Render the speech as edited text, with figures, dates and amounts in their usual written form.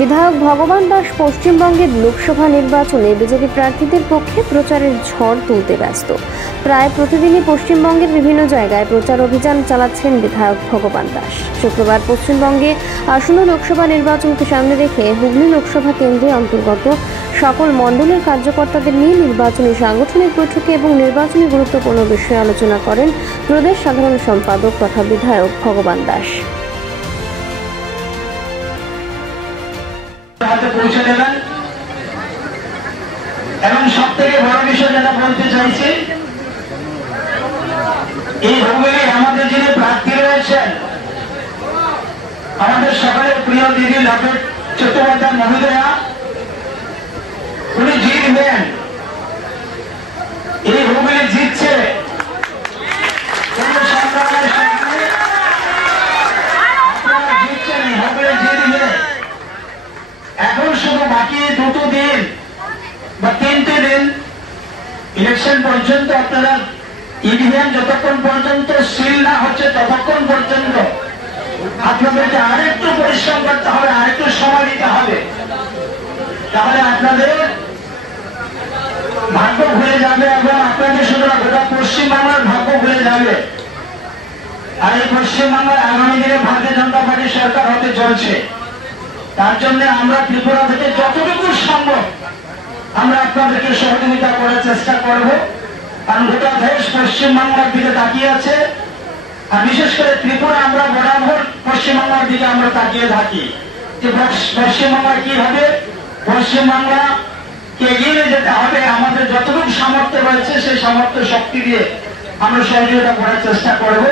বিধায়ক ভগবান দাস পশ্চিমবঙ্গের লোকসভা নির্বাচনে বিজেপি প্রার্থীদের পক্ষে প্রচারের ঝড় তুলতে ব্যস্ত। প্রায় প্রতিদিনই পশ্চিমবঙ্গের বিভিন্ন জায়গায় প্রচার অভিযান চালাচ্ছেন বিধায়ক ভগবান দাস। শুক্রবার পশ্চিমবঙ্গে আসন্ন লোকসভা নির্বাচনকে সামনে রেখে হুগলি লোকসভা কেন্দ্রে অন্তর্গত সকল মণ্ডলের কার্যকর্তাদের নিয়ে নির্বাচনী সাংগঠনিক বৈঠকে এবং নির্বাচনী গুরুত্বপূর্ণ বিষয়ে আলোচনা করেন প্রদেশ সাধারণ সম্পাদক তথা বিধায়ক ভগবান দাস। পৌঁছে দেবেন এবং সব থেকে বড় বিষয় যেটা বলতে চাইছি, এই হুগলি আমাদের যিনি প্রার্থী রয়েছেন, আমাদের সকলের প্রিয় দিদি লকেট চট্টোপাধ্যায় মহোদয়া, উনি জিতবেন। এই হুগলি জিতছে, এখন শুধু বাকি দুটো দিন বা তিনটে দিন ইলেকশন পর্যন্ত আপনারা ইভিএম যতক্ষণ পর্যন্ত সিল না হচ্ছে ততক্ষণ পর্যন্ত আপনাদেরকে আরেকটু পরিশ্রম করতে হবে, আরেকটু সময় দিতে হবে। তাহলে আপনাদের ভাগ্য ঘুরে যাবে এবং আপনাদের শুধু গোটা পশ্চিমবাংলার ভাগ্য ঘুরে যাবে। আর এই পশ্চিমবাংলার আগামী দিনে ভারতীয় জনতা পার্টি সরকার হতে চলছে। তার জন্য আমরা ত্রিপুরা থেকে যতটুকু সম্ভব আমরা আপনাদেরকে সহযোগিতা করার চেষ্টা করব। কারণ গোটা দেশ পশ্চিমবাংলার দিকে তাকিয়ে আছে, আর বিশেষ করে ত্রিপুরা আমরা বরাবর পশ্চিমবাংলার দিকে আমরা তাকিয়ে থাকি যে পশ্চিমবাংলা কিভাবে পশ্চিমবাংলাকে এগিয়ে নিয়ে যেতে হবে। আমাদের যতটুকু সামর্থ্য রয়েছে সেই সামর্থ্য শক্তি দিয়ে আমরা সহযোগিতা করার চেষ্টা করব।